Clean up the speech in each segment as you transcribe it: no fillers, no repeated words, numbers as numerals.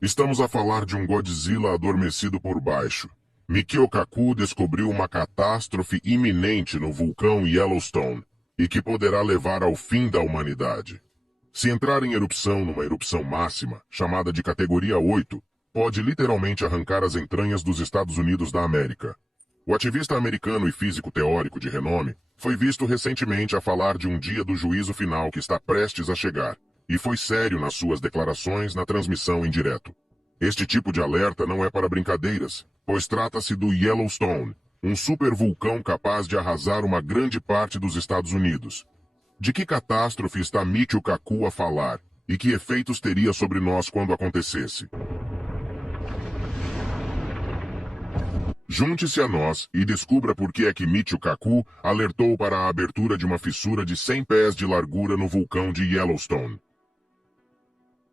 Estamos a falar de um Godzilla adormecido por baixo. Mikio Kaku descobriu uma catástrofe iminente no vulcão Yellowstone e que poderá levar ao fim da humanidade. Se entrar em erupção numa erupção máxima, chamada de categoria 8, pode literalmente arrancar as entranhas dos Estados Unidos da América. O ativista americano e físico teórico de renome foi visto recentemente a falar de um dia do juízo final que está prestes a chegar, e foi sério nas suas declarações na transmissão em direto. Este tipo de alerta não é para brincadeiras, pois trata-se do Yellowstone, um supervulcão capaz de arrasar uma grande parte dos Estados Unidos. De que catástrofe está Michio Kaku a falar, e que efeitos teria sobre nós quando acontecesse? Junte-se a nós e descubra por que é que Michio Kaku alertou para a abertura de uma fissura de 100 pés de largura no vulcão de Yellowstone.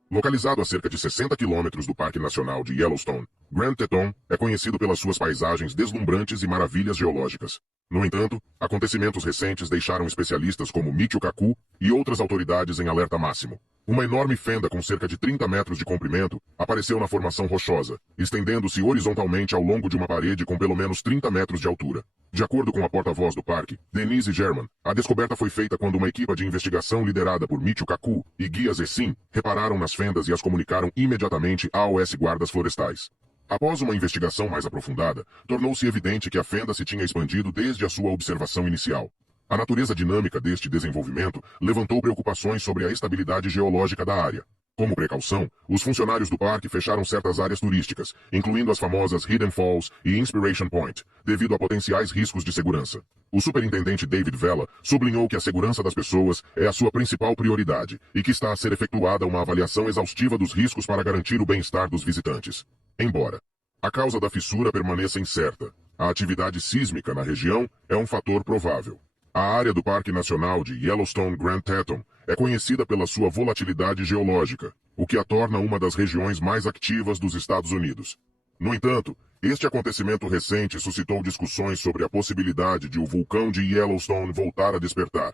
Localizado a cerca de 60 quilômetros do Parque Nacional de Yellowstone, Grand Teton é conhecido pelas suas paisagens deslumbrantes e maravilhas geológicas. No entanto, acontecimentos recentes deixaram especialistas como Michio Kaku e outras autoridades em alerta máximo. Uma enorme fenda com cerca de 30 metros de comprimento apareceu na formação rochosa, estendendo-se horizontalmente ao longo de uma parede com pelo menos 30 metros de altura. De acordo com a porta-voz do parque, Denise German, a descoberta foi feita quando uma equipe de investigação liderada por Michio Kaku e guias ESIM repararam nas fendas e as comunicaram imediatamente a AOS Guardas Florestais. Após uma investigação mais aprofundada, tornou-se evidente que a fenda se tinha expandido desde a sua observação inicial. A natureza dinâmica deste desenvolvimento levantou preocupações sobre a estabilidade geológica da área. Como precaução, os funcionários do parque fecharam certas áreas turísticas, incluindo as famosas Hidden Falls e Inspiration Point, devido a potenciais riscos de segurança. O superintendente David Vela sublinhou que a segurança das pessoas é a sua principal prioridade e que está a ser efetuada uma avaliação exaustiva dos riscos para garantir o bem-estar dos visitantes. Embora a causa da fissura permaneça incerta, a atividade sísmica na região é um fator provável. A área do Parque Nacional de Yellowstone Grand Teton é conhecida pela sua volatilidade geológica, o que a torna uma das regiões mais ativas dos Estados Unidos. No entanto, este acontecimento recente suscitou discussões sobre a possibilidade de o vulcão de Yellowstone voltar a despertar.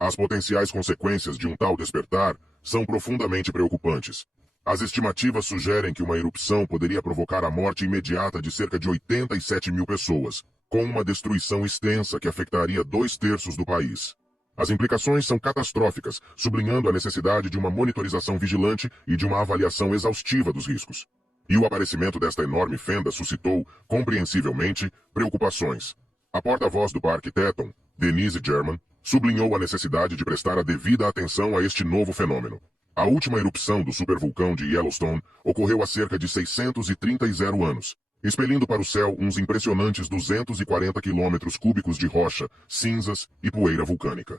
As potenciais consequências de um tal despertar são profundamente preocupantes. As estimativas sugerem que uma erupção poderia provocar a morte imediata de cerca de 87 mil pessoas, com uma destruição extensa que afetaria 2/3 do país. As implicações são catastróficas, sublinhando a necessidade de uma monitorização vigilante e de uma avaliação exaustiva dos riscos. E o aparecimento desta enorme fenda suscitou, compreensivelmente, preocupações. A porta-voz do Parque Teton, Denise German, sublinhou a necessidade de prestar a devida atenção a este novo fenômeno. A última erupção do supervulcão de Yellowstone ocorreu há cerca de 630 anos, expelindo para o céu uns impressionantes 240 quilômetros cúbicos de rocha, cinzas e poeira vulcânica.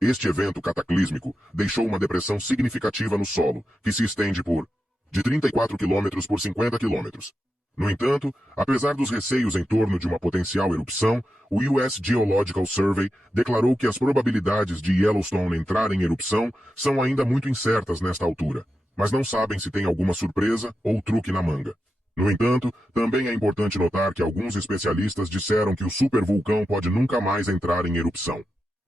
Este evento cataclísmico deixou uma depressão significativa no solo, que se estende de 34 quilômetros por 50 quilômetros. No entanto, apesar dos receios em torno de uma potencial erupção, o US Geological Survey declarou que as probabilidades de Yellowstone entrar em erupção são ainda muito incertas nesta altura, mas não sabem se tem alguma surpresa ou truque na manga. No entanto, também é importante notar que alguns especialistas disseram que o supervulcão pode nunca mais entrar em erupção.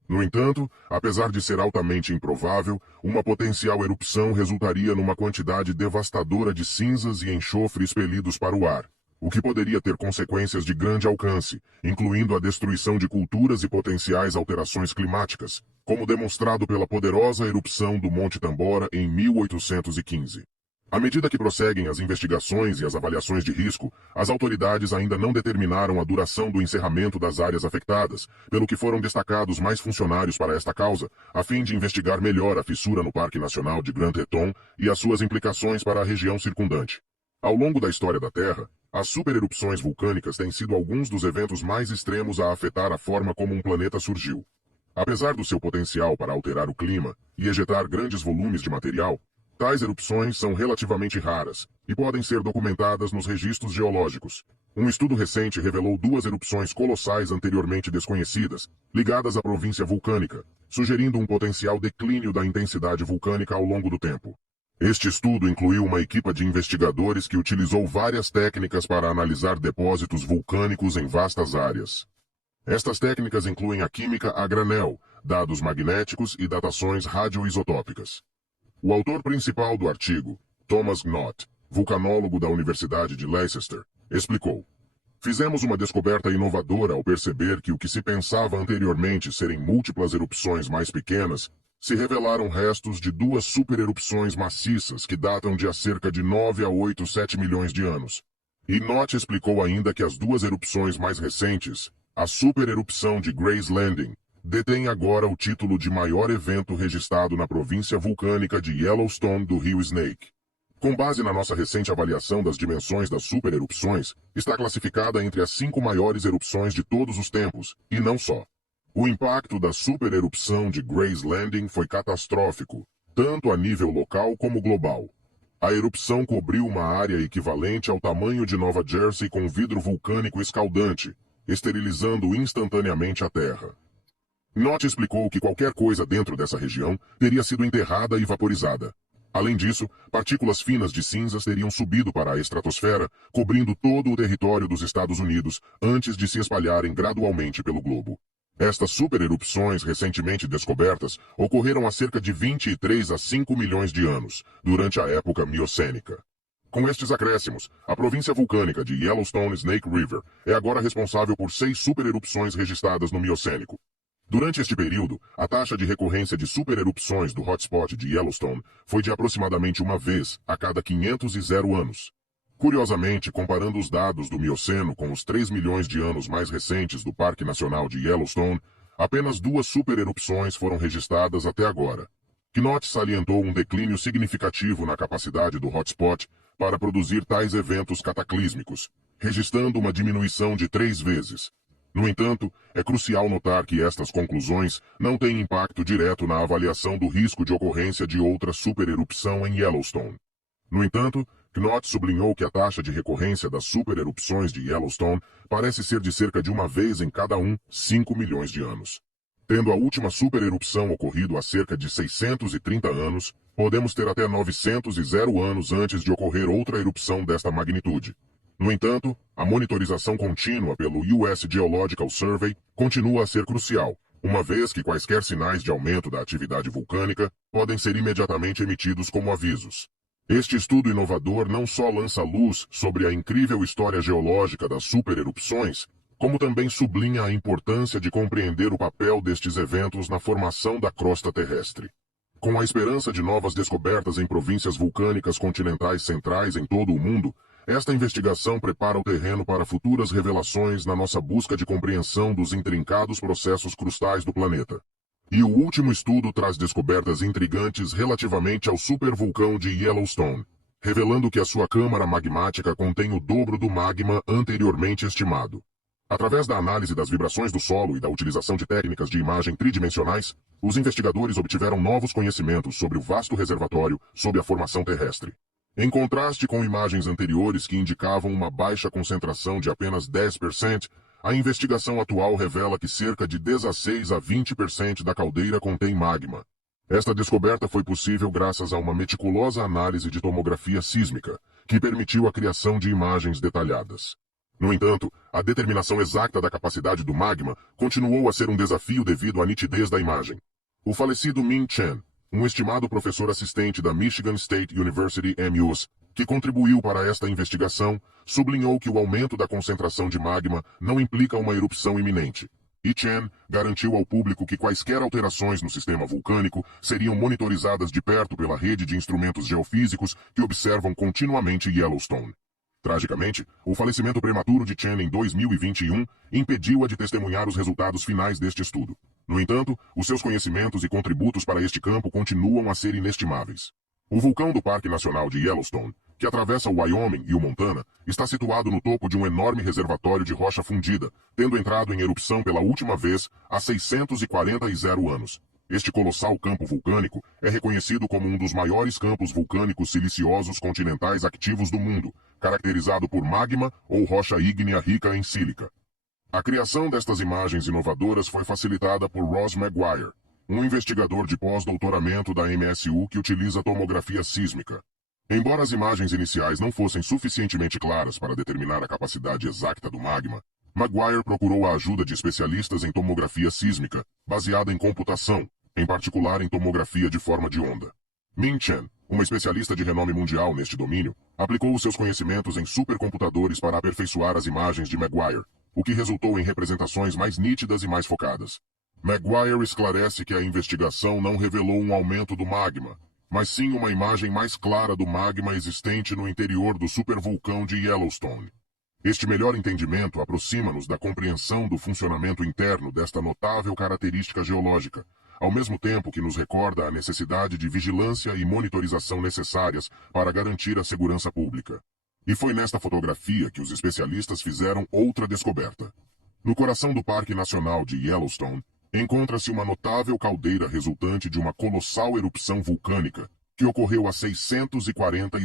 No entanto, apesar de ser altamente improvável, uma potencial erupção resultaria numa quantidade devastadora de cinzas e enxofre expelidos para o ar, o que poderia ter consequências de grande alcance, incluindo a destruição de culturas e potenciais alterações climáticas, como demonstrado pela poderosa erupção do Monte Tambora em 1815. À medida que prosseguem as investigações e as avaliações de risco, as autoridades ainda não determinaram a duração do encerramento das áreas afetadas, pelo que foram destacados mais funcionários para esta causa, a fim de investigar melhor a fissura no Parque Nacional de Grand Teton e as suas implicações para a região circundante. Ao longo da história da Terra, as supererupções vulcânicas têm sido alguns dos eventos mais extremos a afetar a forma como um planeta surgiu. Apesar do seu potencial para alterar o clima e ejetar grandes volumes de material, tais erupções são relativamente raras e podem ser documentadas nos registros geológicos. Um estudo recente revelou 2 erupções colossais anteriormente desconhecidas, ligadas à província vulcânica, sugerindo um potencial declínio da intensidade vulcânica ao longo do tempo. Este estudo incluiu uma equipe de investigadores que utilizou várias técnicas para analisar depósitos vulcânicos em vastas áreas. Estas técnicas incluem a química a granel, dados magnéticos e datações radioisotópicas. O autor principal do artigo, Thomas Knott, vulcanólogo da Universidade de Leicester, explicou: "Fizemos uma descoberta inovadora ao perceber que o que se pensava anteriormente serem múltiplas erupções mais pequenas se revelaram restos de duas supererupções maciças que datam de há cerca de 9 a 8, 7 milhões de anos." E Knott explicou ainda que as duas erupções mais recentes, a supererupção de Gray's Landing, detém agora o título de maior evento registrado na província vulcânica de Yellowstone do rio Snake. Com base na nossa recente avaliação das dimensões das supererupções, está classificada entre as 5 maiores erupções de todos os tempos, e não só. O impacto da supererupção de Gray's Landing foi catastrófico, tanto a nível local como global. A erupção cobriu uma área equivalente ao tamanho de Nova Jersey com vidro vulcânico escaldante, esterilizando instantaneamente a Terra. Knott explicou que qualquer coisa dentro dessa região teria sido enterrada e vaporizada. Além disso, partículas finas de cinzas teriam subido para a estratosfera, cobrindo todo o território dos Estados Unidos antes de se espalharem gradualmente pelo globo. Estas supererupções recentemente descobertas ocorreram há cerca de 23 a 5 milhões de anos, durante a época miocênica. Com estes acréscimos, a província vulcânica de Yellowstone Snake River é agora responsável por 6 supererupções registradas no miocênico. Durante este período, a taxa de recorrência de supererupções do hotspot de Yellowstone foi de aproximadamente uma vez a cada 500 anos. Curiosamente, comparando os dados do Mioceno com os 3 milhões de anos mais recentes do Parque Nacional de Yellowstone, apenas 2 supererupções foram registradas até agora. Knott salientou um declínio significativo na capacidade do hotspot para produzir tais eventos cataclísmicos, registrando uma diminuição de 3 vezes. No entanto, é crucial notar que estas conclusões não têm impacto direto na avaliação do risco de ocorrência de outra supererupção em Yellowstone. No entanto, Knott sublinhou que a taxa de recorrência das supererupções de Yellowstone parece ser de cerca de uma vez em cada 5 milhões de anos. Tendo a última supererupção ocorrido há cerca de 630 anos, podemos ter até 900 anos antes de ocorrer outra erupção desta magnitude. No entanto, a monitorização contínua pelo US Geological Survey continua a ser crucial, uma vez que quaisquer sinais de aumento da atividade vulcânica podem ser imediatamente emitidos como avisos. Este estudo inovador não só lança luz sobre a incrível história geológica das supererupções, como também sublinha a importância de compreender o papel destes eventos na formação da crosta terrestre. Com a esperança de novas descobertas em províncias vulcânicas continentais centrais em todo o mundo, esta investigação prepara o terreno para futuras revelações na nossa busca de compreensão dos intrincados processos crustais do planeta. E o último estudo traz descobertas intrigantes relativamente ao supervulcão de Yellowstone, revelando que a sua câmara magmática contém o dobro do magma anteriormente estimado. Através da análise das vibrações do solo e da utilização de técnicas de imagem tridimensionais, os investigadores obtiveram novos conhecimentos sobre o vasto reservatório sob a formação terrestre. Em contraste com imagens anteriores que indicavam uma baixa concentração de apenas 10%, a investigação atual revela que cerca de 16 a 20% da caldeira contém magma. Esta descoberta foi possível graças a uma meticulosa análise de tomografia sísmica, que permitiu a criação de imagens detalhadas. No entanto, a determinação exata da capacidade do magma continuou a ser um desafio devido à nitidez da imagem. O falecido Ming Chen, um estimado professor assistente da Michigan State University MUS, que contribuiu para esta investigação, sublinhou que o aumento da concentração de magma não implica uma erupção iminente. E Chen garantiu ao público que quaisquer alterações no sistema vulcânico seriam monitorizadas de perto pela rede de instrumentos geofísicos que observam continuamente Yellowstone. Tragicamente, o falecimento prematuro de Chen em 2021 impediu-a de testemunhar os resultados finais deste estudo. No entanto, os seus conhecimentos e contributos para este campo continuam a ser inestimáveis. O vulcão do Parque Nacional de Yellowstone, que atravessa o Wyoming e o Montana, está situado no topo de um enorme reservatório de rocha fundida, tendo entrado em erupção pela última vez há 640 anos. Este colossal campo vulcânico é reconhecido como um dos maiores campos vulcânicos siliciosos continentais ativos do mundo, caracterizado por magma ou rocha ígnea rica em sílica. A criação destas imagens inovadoras foi facilitada por Ross Maguire, um investigador de pós-doutoramento da MSU que utiliza tomografia sísmica. Embora as imagens iniciais não fossem suficientemente claras para determinar a capacidade exata do magma, Maguire procurou a ajuda de especialistas em tomografia sísmica, baseada em computação, em particular em tomografia de forma de onda. Ming Chen, uma especialista de renome mundial neste domínio, aplicou os seus conhecimentos em supercomputadores para aperfeiçoar as imagens de Maguire, o que resultou em representações mais nítidas e mais focadas. Maguire esclarece que a investigação não revelou um aumento do magma, mas sim uma imagem mais clara do magma existente no interior do supervulcão de Yellowstone. Este melhor entendimento aproxima-nos da compreensão do funcionamento interno desta notável característica geológica, ao mesmo tempo que nos recorda a necessidade de vigilância e monitorização necessárias para garantir a segurança pública. E foi nesta fotografia que os especialistas fizeram outra descoberta. No coração do Parque Nacional de Yellowstone, encontra-se uma notável caldeira resultante de uma colossal erupção vulcânica que ocorreu há 640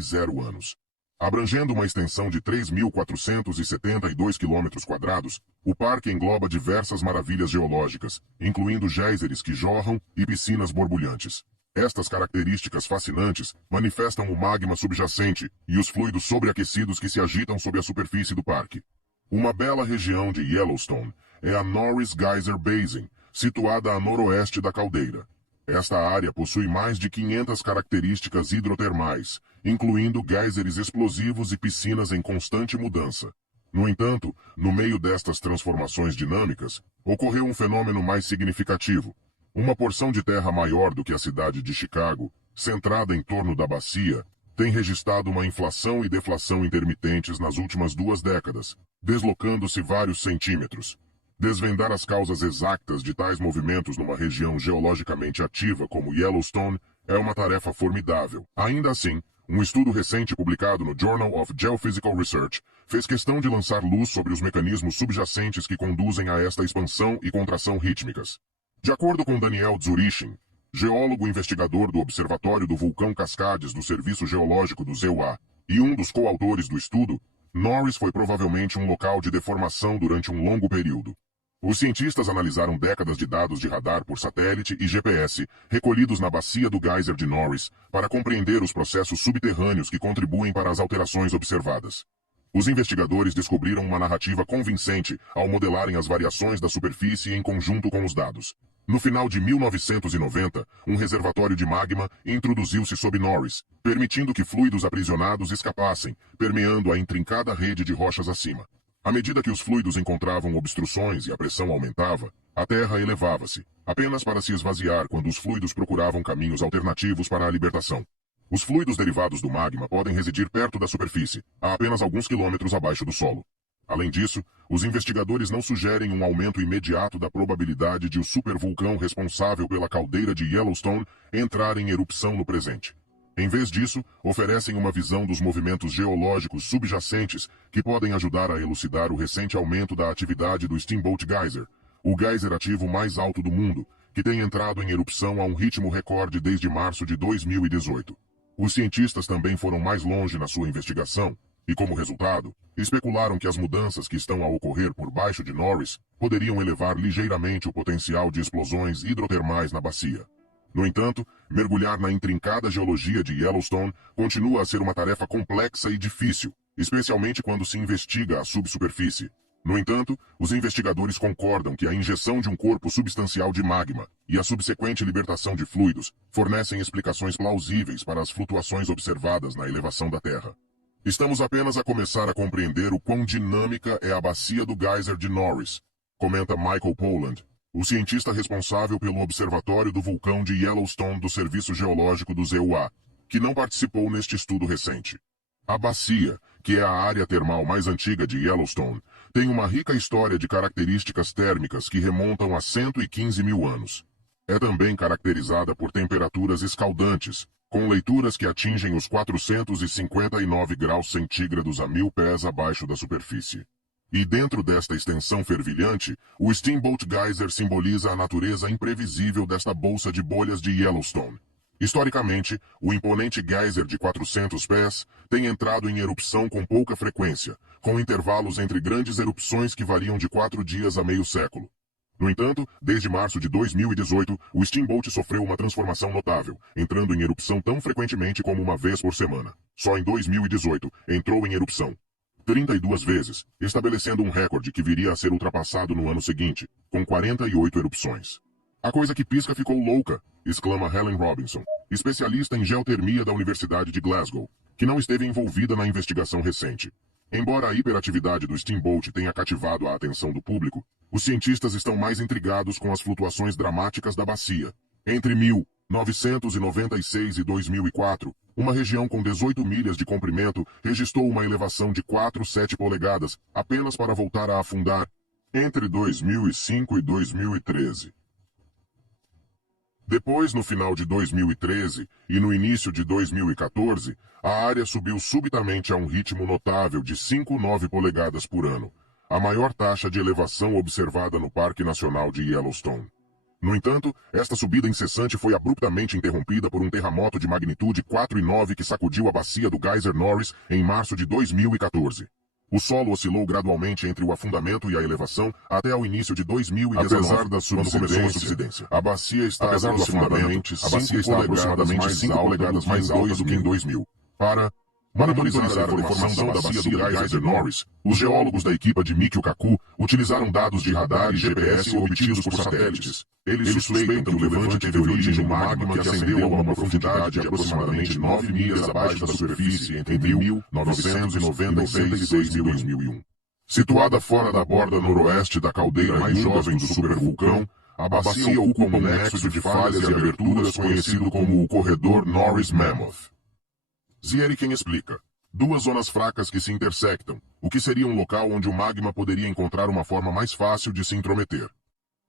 anos. Abrangendo uma extensão de 3.472 km², o parque engloba diversas maravilhas geológicas, incluindo géiseres que jorram e piscinas borbulhantes. Estas características fascinantes manifestam o magma subjacente e os fluidos sobreaquecidos que se agitam sob a superfície do parque. Uma bela região de Yellowstone é a Norris Geyser Basin, situada a noroeste da caldeira. Esta área possui mais de 500 características hidrotermais, incluindo géiseres explosivos e piscinas em constante mudança. No entanto, no meio destas transformações dinâmicas, ocorreu um fenômeno mais significativo. Uma porção de terra maior do que a cidade de Chicago, centrada em torno da bacia, tem registrado uma inflação e deflação intermitentes nas últimas 2 décadas, deslocando-se vários centímetros. Desvendar as causas exatas de tais movimentos numa região geologicamente ativa como Yellowstone é uma tarefa formidável. Ainda assim, um estudo recente publicado no Journal of Geophysical Research fez questão de lançar luz sobre os mecanismos subjacentes que conduzem a esta expansão e contração rítmicas. De acordo com Daniel Dzurichin, geólogo investigador do Observatório do Vulcão Cascades do Serviço Geológico do ZEUA e um dos coautores do estudo, Norris foi provavelmente um local de deformação durante um longo período. Os cientistas analisaram décadas de dados de radar por satélite e GPS recolhidos na bacia do geyser de Norris para compreender os processos subterrâneos que contribuem para as alterações observadas. Os investigadores descobriram uma narrativa convincente ao modelarem as variações da superfície em conjunto com os dados. No final de 1990, um reservatório de magma introduziu-se sob Norris, permitindo que fluidos aprisionados escapassem, permeando a intrincada rede de rochas acima. À medida que os fluidos encontravam obstruções e a pressão aumentava, a terra elevava-se, apenas para se esvaziar quando os fluidos procuravam caminhos alternativos para a libertação. Os fluidos derivados do magma podem residir perto da superfície, a apenas alguns quilômetros abaixo do solo. Além disso, os investigadores não sugerem um aumento imediato da probabilidade de o supervulcão responsável pela caldeira de Yellowstone entrar em erupção no presente. Em vez disso, oferecem uma visão dos movimentos geológicos subjacentes que podem ajudar a elucidar o recente aumento da atividade do Steamboat Geyser, o geyser ativo mais alto do mundo, que tem entrado em erupção a um ritmo recorde desde março de 2018. Os cientistas também foram mais longe na sua investigação e, como resultado, especularam que as mudanças que estão a ocorrer por baixo de Norris poderiam elevar ligeiramente o potencial de explosões hidrotermais na bacia. No entanto, mergulhar na intrincada geologia de Yellowstone continua a ser uma tarefa complexa e difícil, especialmente quando se investiga a subsuperfície. No entanto, os investigadores concordam que a injeção de um corpo substancial de magma e a subsequente libertação de fluidos fornecem explicações plausíveis para as flutuações observadas na elevação da Terra. Estamos apenas a começar a compreender o quão dinâmica é a bacia do geyser de Norris, comenta Michael Poland, o cientista responsável pelo Observatório do Vulcão de Yellowstone do Serviço Geológico do ZEUA, que não participou neste estudo recente. A bacia, que é a área termal mais antiga de Yellowstone, tem uma rica história de características térmicas que remontam a 115 mil anos. É também caracterizada por temperaturas escaldantes, com leituras que atingem os 459 graus centígrados a 1000 pés abaixo da superfície. E dentro desta extensão fervilhante, o Steamboat Geyser simboliza a natureza imprevisível desta bolsa de bolhas de Yellowstone. Historicamente, o imponente geyser de 400 pés tem entrado em erupção com pouca frequência, com intervalos entre grandes erupções que variam de 4 dias a meio século. No entanto, desde março de 2018, o Steamboat sofreu uma transformação notável, entrando em erupção tão frequentemente como uma vez por semana. Só em 2018, entrou em erupção 32 vezes, estabelecendo um recorde que viria a ser ultrapassado no ano seguinte, com 48 erupções. A coisa que pisca ficou louca, exclama Helen Robinson, especialista em geotermia da Universidade de Glasgow, que não esteve envolvida na investigação recente. Embora a hiperatividade do Steamboat tenha cativado a atenção do público, os cientistas estão mais intrigados com as flutuações dramáticas da bacia. Entre 1996 e 2004, uma região com 18 milhas de comprimento registrou uma elevação de 4,7 polegadas, apenas para voltar a afundar entre 2005 e 2013. Depois, no final de 2013 e no início de 2014, a área subiu subitamente a um ritmo notável de 5,9 polegadas por ano, a maior taxa de elevação observada no Parque Nacional de Yellowstone. No entanto, esta subida incessante foi abruptamente interrompida por um terremoto de magnitude 4,9 que sacudiu a bacia do Geyser Norris em março de 2014. O solo oscilou gradualmente entre o afundamento e a elevação até ao início de 2019, apesar da subsidência. A bacia está aproximadamente 5 polegadas mais alta do que em 2000. Para monitorizar a deformação da bacia do Geyser Norris, os geólogos da equipa de Michio Kaku utilizaram dados de radar e GPS obtidos por satélites. Eles suspeitam que o levante teve origem de um magma que ascendeu a uma profundidade de aproximadamente 9 milhas abaixo da superfície entre 1996 e 2001. Situada fora da borda noroeste da caldeira mais jovem do supervulcão, a bacia ocupa um nexo de falhas e aberturas conhecido como o Corredor Norris-Mammoth. Zieriken explica: duas zonas fracas que se intersectam, o que seria um local onde o magma poderia encontrar uma forma mais fácil de se intrometer.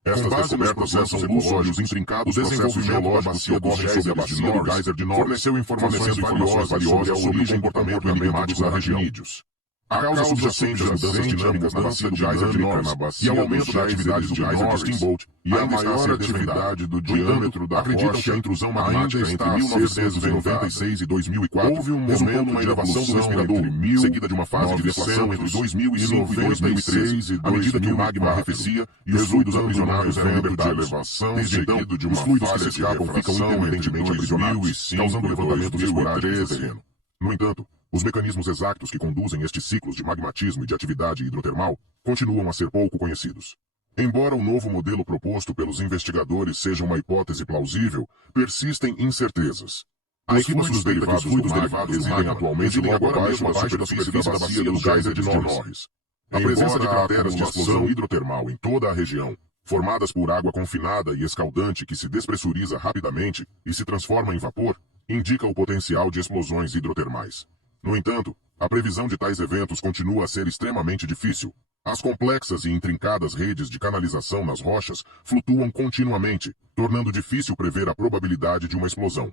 Estas descobertas lançam luz sobre os intrincados processos geológicos que ocorrem sob a bacia do Geyser de Norris, forneceu informações valiosas sobre a origem e comportamento enigmático dos arranídeos. A causa subjacente às mudanças dinâmicas na bacia do Geyser de Norris e ao aumento da atividade do Geyser de Steamboat e a maior atividade do diâmetro da acreditam que a intrusão magmática entre 1996 e 2004 houve um momento numa elevação do respirador, seguida de uma fase de deflação entre 2005 e 2013, à medida que o magma arrefecia e os fluidos aprisionados eram libertados. Desde então, os fluidos que se escapam ficam intermitentemente aprisionados, causando levantamentos esporádicos do terreno. No entanto, os mecanismos exatos que conduzem estes ciclos de magmatismo e de atividade hidrotermal continuam a ser pouco conhecidos. Embora o novo modelo proposto pelos investigadores seja uma hipótese plausível, persistem incertezas. A equipe suspeita que os fluidos derivados residem atualmente logo abaixo da superfície da bacia do Geyser de Norris. A presença de crateras de explosão hidrotermal em toda a região, formadas por água confinada e escaldante que se despressuriza rapidamente e se transforma em vapor, indica o potencial de explosões hidrotermais. No entanto, a previsão de tais eventos continua a ser extremamente difícil. As complexas e intrincadas redes de canalização nas rochas flutuam continuamente, tornando difícil prever a probabilidade de uma explosão.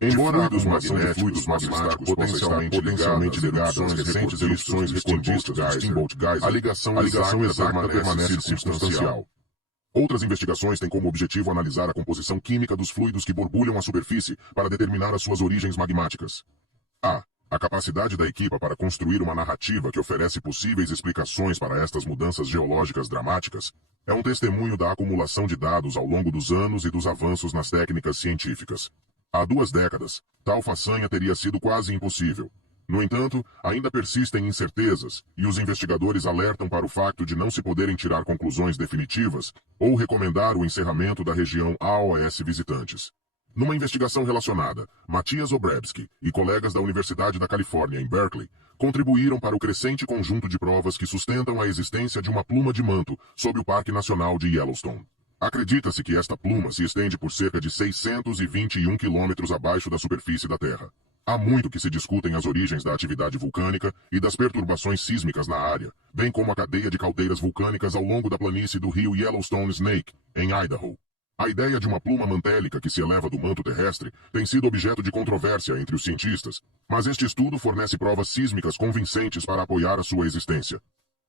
Embora a acumulação de fluidos magmáticos potencialmente ligados às recentes erupções recordistas do Steamboat Geyser, a ligação exata permanece circunstancial. Outras investigações têm como objetivo analisar a composição química dos fluidos que borbulham a superfície para determinar as suas origens magmáticas. A capacidade da equipa para construir uma narrativa que oferece possíveis explicações para estas mudanças geológicas dramáticas é um testemunho da acumulação de dados ao longo dos anos e dos avanços nas técnicas científicas. Há 2 décadas, tal façanha teria sido quase impossível. No entanto, ainda persistem incertezas, e os investigadores alertam para o facto de não se poderem tirar conclusões definitivas ou recomendar o encerramento da região AOS visitantes. Numa investigação relacionada, Matthias Obrebski e colegas da Universidade da Califórnia em Berkeley contribuíram para o crescente conjunto de provas que sustentam a existência de uma pluma de manto sob o Parque Nacional de Yellowstone. Acredita-se que esta pluma se estende por cerca de 621 quilômetros abaixo da superfície da Terra. Há muito que se discutem as origens da atividade vulcânica e das perturbações sísmicas na área, bem como a cadeia de caldeiras vulcânicas ao longo da planície do rio Yellowstone Snake, em Idaho. A ideia de uma pluma mantélica que se eleva do manto terrestre tem sido objeto de controvérsia entre os cientistas, mas este estudo fornece provas sísmicas convincentes para apoiar a sua existência.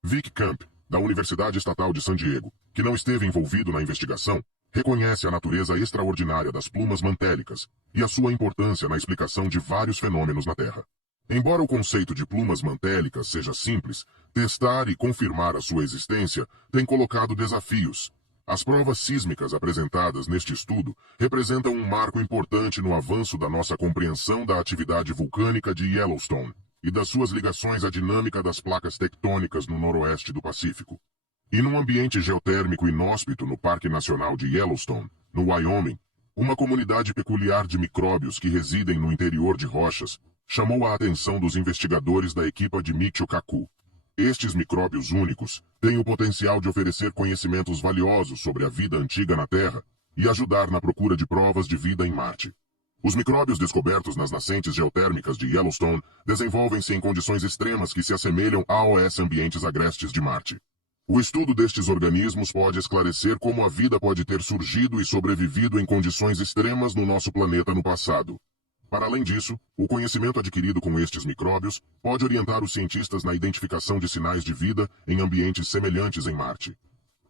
Vic Camp, da Universidade Estatal de San Diego, que não esteve envolvido na investigação, reconhece a natureza extraordinária das plumas mantélicas e a sua importância na explicação de vários fenômenos na Terra. Embora o conceito de plumas mantélicas seja simples, testar e confirmar a sua existência tem colocado desafios. As provas sísmicas apresentadas neste estudo representam um marco importante no avanço da nossa compreensão da atividade vulcânica de Yellowstone e das suas ligações à dinâmica das placas tectônicas no noroeste do Pacífico. E num ambiente geotérmico inóspito no Parque Nacional de Yellowstone, no Wyoming, Uma comunidade peculiar de micróbios que residem no interior de rochas chamou a atenção dos investigadores da equipa de Michio Kaku. Estes micróbios únicos têm o potencial de oferecer conhecimentos valiosos sobre a vida antiga na Terra e ajudar na procura de provas de vida em Marte. Os micróbios descobertos nas nascentes geotérmicas de Yellowstone desenvolvem-se em condições extremas que se assemelham aos ambientes agrestes de Marte. O estudo destes organismos pode esclarecer como a vida pode ter surgido e sobrevivido em condições extremas no nosso planeta no passado. Para além disso, o conhecimento adquirido com estes micróbios pode orientar os cientistas na identificação de sinais de vida em ambientes semelhantes em Marte.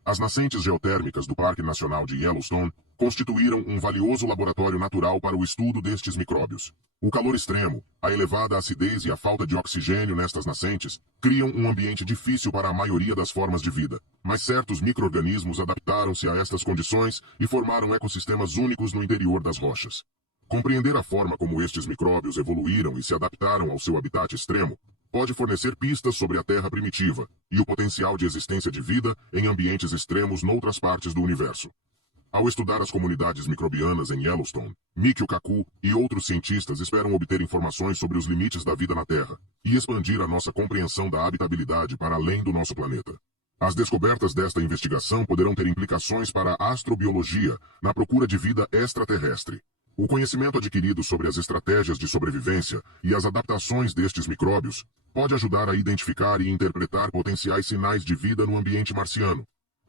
As nascentes geotérmicas do Parque Nacional de Yellowstone constituíram um valioso laboratório natural para o estudo destes micróbios. O calor extremo, a elevada acidez e a falta de oxigênio nestas nascentes criam um ambiente difícil para a maioria das formas de vida, mas certos micro-organismos adaptaram-se a estas condições e formaram ecossistemas únicos no interior das rochas. Compreender a forma como estes micróbios evoluíram e se adaptaram ao seu habitat extremo pode fornecer pistas sobre a Terra primitiva e o potencial de existência de vida em ambientes extremos noutras partes do universo. Ao estudar as comunidades microbianas em Yellowstone, Michio Kaku e outros cientistas esperam obter informações sobre os limites da vida na Terra e expandir a nossa compreensão da habitabilidade para além do nosso planeta. As descobertas desta investigação poderão ter implicações para a astrobiologia na procura de vida extraterrestre. O conhecimento adquirido sobre as estratégias de sobrevivência e as adaptações destes micróbios pode ajudar a identificar e interpretar potenciais sinais de vida no ambiente marciano.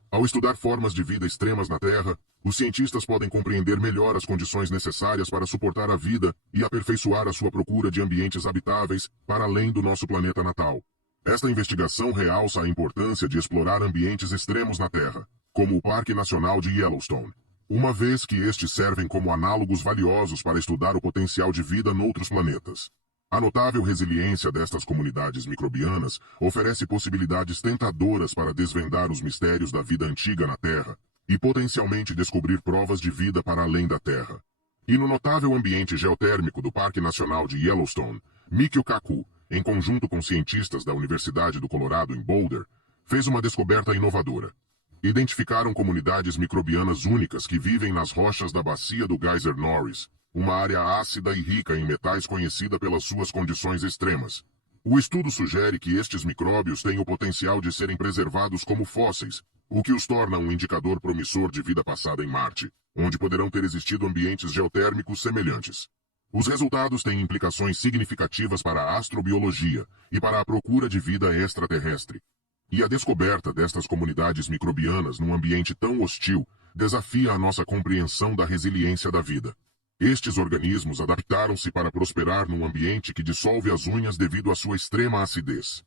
Ao estudar formas de vida extremas na Terra, os cientistas podem compreender melhor as condições necessárias para suportar a vida e aperfeiçoar a sua procura de ambientes habitáveis para além do nosso planeta natal. Esta investigação realça a importância de explorar ambientes extremos na Terra, como o Parque Nacional de Yellowstone, uma vez que estes servem como análogos valiosos para estudar o potencial de vida noutros planetas. A notável resiliência destas comunidades microbianas oferece possibilidades tentadoras para desvendar os mistérios da vida antiga na Terra e potencialmente descobrir provas de vida para além da Terra. E no notável ambiente geotérmico do Parque Nacional de Yellowstone, Michio Kaku, em conjunto com cientistas da Universidade do Colorado em Boulder, fez uma descoberta inovadora. Identificaram comunidades microbianas únicas que vivem nas rochas da bacia do Geyser Norris, uma área ácida e rica em metais conhecida pelas suas condições extremas. O estudo sugere que estes micróbios têm o potencial de serem preservados como fósseis, o que os torna um indicador promissor de vida passada em Marte, onde poderão ter existido ambientes geotérmicos semelhantes. Os resultados têm implicações significativas para a astrobiologia e para a procura de vida extraterrestre. E a descoberta destas comunidades microbianas num ambiente tão hostil desafia a nossa compreensão da resiliência da vida. Estes organismos adaptaram-se para prosperar num ambiente que dissolve as unhas devido à sua extrema acidez.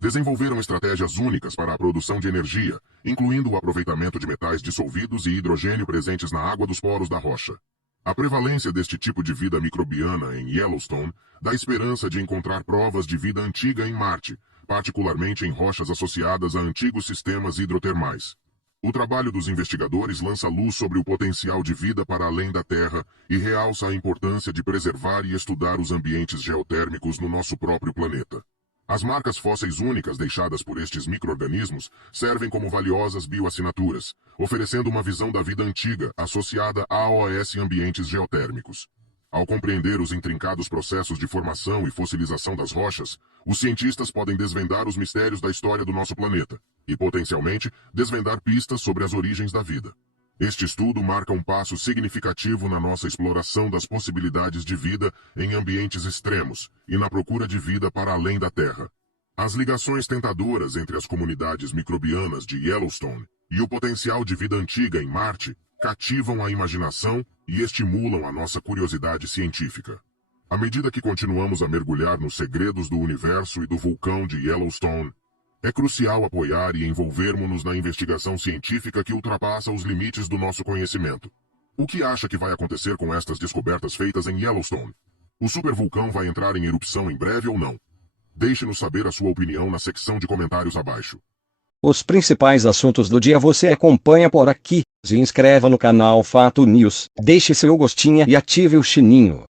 Desenvolveram estratégias únicas para a produção de energia, incluindo o aproveitamento de metais dissolvidos e hidrogênio presentes na água dos poros da rocha. A prevalência deste tipo de vida microbiana em Yellowstone dá esperança de encontrar provas de vida antiga em Marte, particularmente em rochas associadas a antigos sistemas hidrotermais. O trabalho dos investigadores lança luz sobre o potencial de vida para além da Terra e realça a importância de preservar e estudar os ambientes geotérmicos no nosso próprio planeta. As marcas fósseis únicas deixadas por estes micro-organismos servem como valiosas bioassinaturas, oferecendo uma visão da vida antiga associada aos ambientes geotérmicos. Ao compreender os intrincados processos de formação e fossilização das rochas, os cientistas podem desvendar os mistérios da história do nosso planeta e, potencialmente, desvendar pistas sobre as origens da vida. Este estudo marca um passo significativo na nossa exploração das possibilidades de vida em ambientes extremos e na procura de vida para além da Terra. As ligações tentadoras entre as comunidades microbianas de Yellowstone e o potencial de vida antiga em Marte cativam a imaginação e estimulam a nossa curiosidade científica. À medida que continuamos a mergulhar nos segredos do universo e do vulcão de Yellowstone, é crucial apoiar e envolvermos-nos na investigação científica que ultrapassa os limites do nosso conhecimento. O que acha que vai acontecer com estas descobertas feitas em Yellowstone? O supervulcão vai entrar em erupção em breve ou não? Deixe-nos saber a sua opinião na secção de comentários abaixo. Os principais assuntos do dia você acompanha por aqui. Se inscreva no canal Fato News, deixe seu gostinho e ative o sininho.